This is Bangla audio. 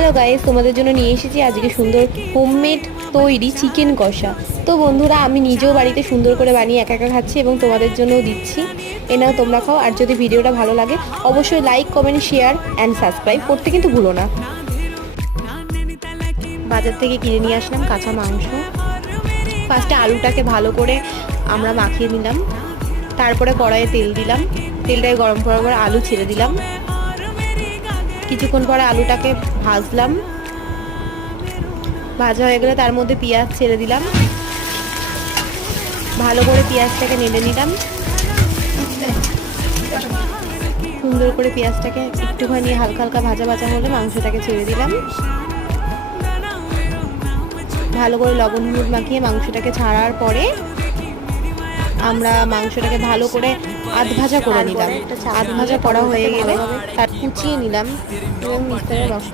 হ্যালো গাইস, তোমাদের জন্য নিয়ে এসেছি আজকে সুন্দর হোমমেড তৈরি চিকেন কষা। তো বন্ধুরা, আমি নিজেও বাড়িতে সুন্দর করে বানিয়ে একা একা খাচ্ছি এবং তোমাদের জন্যও দিচ্ছি। এনাও তোমরা খাও। আর যদি ভিডিওটা ভালো লাগে অবশ্যই like, comment, share and subscribe করতে কিন্তু ভুলো না। বাজার থেকে কিনে নিয়ে আসলাম কাঁচা মাংস। ফার্স্টে আলুটাকে ভালো করে আমরা মাখিয়ে নিলাম, তারপরে কড়াইয়ে তেল দিলাম। তেলটাকে গরম করার পরে আলু ছেড়ে দিলাম। কিছুক্ষণ পরে আলুটাকে ভাজলাম। ভাজা হয়ে গেলে তার মধ্যে পেঁয়াজ ছেড়ে দিলাম। ভালো করে পেঁয়াজটাকে নেড়ে নিলাম। সুন্দর করে পেঁয়াজটাকে একটুখানি হালকা হালকা ভাজা ভাজা হলে মাংসটাকে ছেড়ে দিলাম। ভালো করে লবণ হলুদ মাখিয়ে মাংসটাকে ছাড়ার পরে আমরা মাংসটাকে ভালো করে আধ ভাজা করে নিলাম। আধ ভাজা করা হয়ে গেলে তার কুচিয়ে নিলাম এবং মিক্সারের বক্স